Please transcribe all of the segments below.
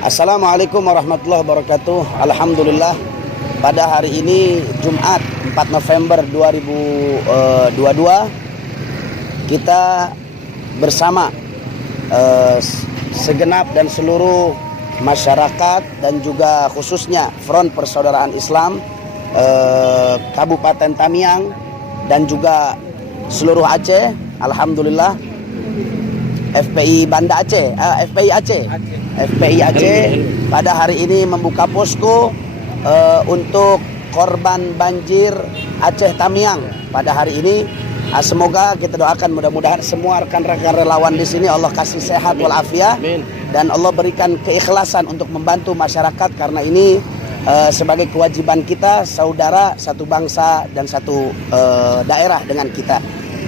Assalamualaikum warahmatullahi wabarakatuh. Alhamdulillah, pada hari ini Jumat 4 November 2022 kita bersama segenap dan seluruh masyarakat dan juga khususnya Front Persaudaraan Islam Kabupaten Tamiang dan juga seluruh Aceh. Alhamdulillah, FPI Banda Aceh, FPI Aceh pada hari ini membuka posko untuk korban banjir Aceh Tamiang pada hari ini. Semoga kita doakan mudah-mudahan semua rekan-rekan relawan di sini Allah kasih sehat walafiat dan Allah berikan keikhlasan untuk membantu masyarakat, karena ini sebagai kewajiban kita, saudara satu bangsa dan satu daerah dengan kita.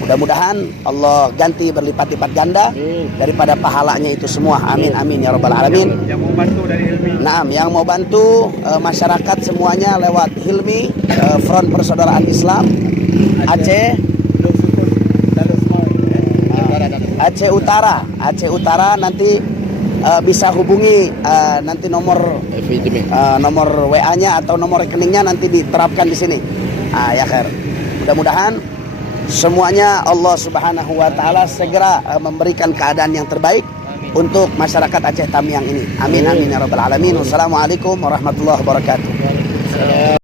Mudah-mudahan Allah ganti berlipat-lipat ganda daripada pahalanya itu semua. Amin amin ya rabbal alamin. Yang mau bantu dari Hilmi. Nah, yang mau bantu masyarakat semuanya lewat Hilmi, Front Persaudaraan Islam Aceh Utara. Nanti bisa hubungi nanti nomor WA-nya atau nomor rekeningnya nanti diterapkan di sini. Ya khair. Mudah-mudahan semuanya Allah Subhanahu wa taala segera memberikan keadaan yang terbaik untuk masyarakat Aceh Tamiang ini. Amin amin ya rabbal alamin. Wassalamualaikum warahmatullahi wabarakatuh.